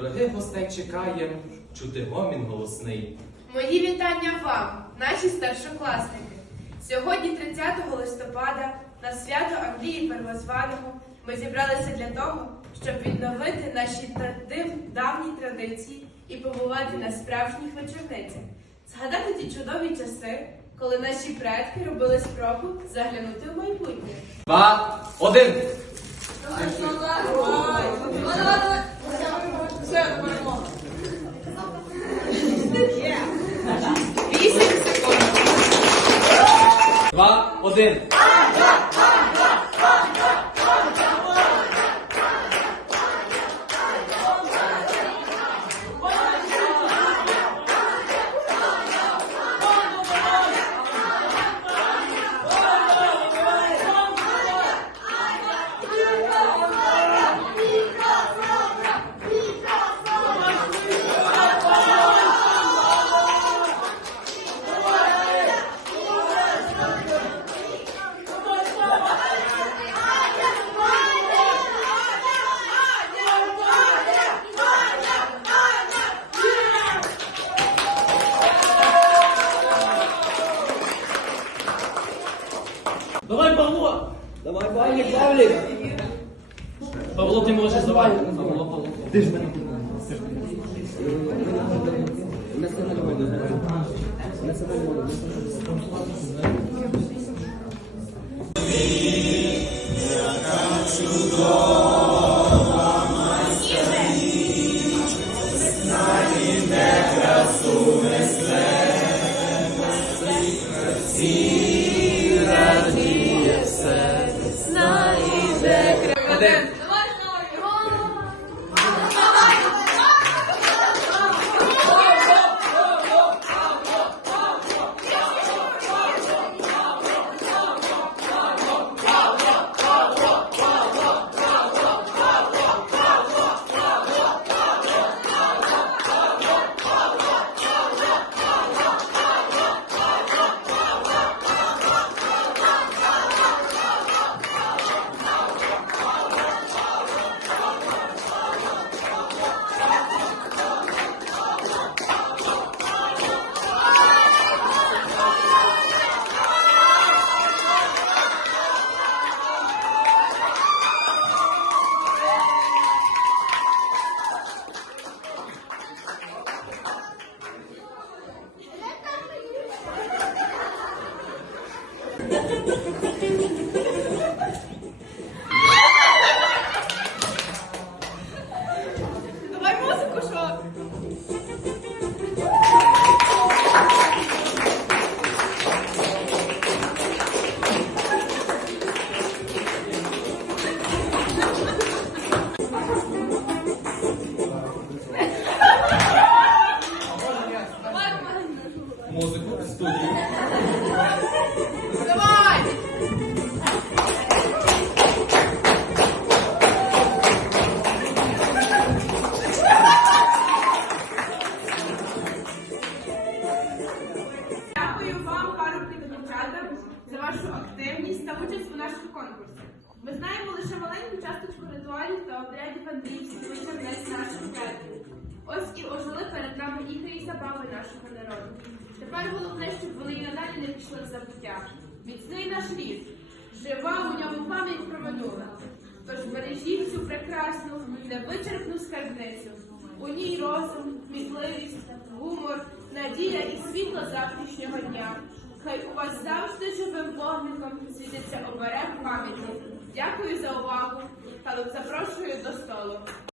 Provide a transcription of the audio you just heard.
Дорогих гостей чекаєм, чути гомін голосний. Мої вітання вам, наші старшокласники. Сьогодні, 30 листопада, на свято Андрії Первозваного, ми зібралися для того, щоб відновити наші див- давні традиції і побувати на справжніх вечорницях, згадати ті чудові часи, коли наші предки робили спробу заглянути в майбутнє. Два, один. Два, Давай, Павло! Давай, Павлік, Павлік! Павло, ти можеш, давай. Павло, Павло. Ти ж мене Один. Давай музику, що? В студію. Вашу активність та участь у наших конкурсах. Ми знаємо лише маленьку часточку ритуалів та обрядів Андріївських вечорниць наших предків. Ось і ожили перед нами ігри і забави нашого народу. Тепер головне, щоб вони й надалі не пішли в забуття. Міцний наш рід, жива у ньому пам'ять про. Тож бережіть цю прекрасну, невичерпну скарбницю. У ній розум, кмітливість, гумор, надія і світло завтрашнього дня. Хай у вас завжди живим вогником світиться оберег пам'яті. Дякую за увагу та запрошую до столу.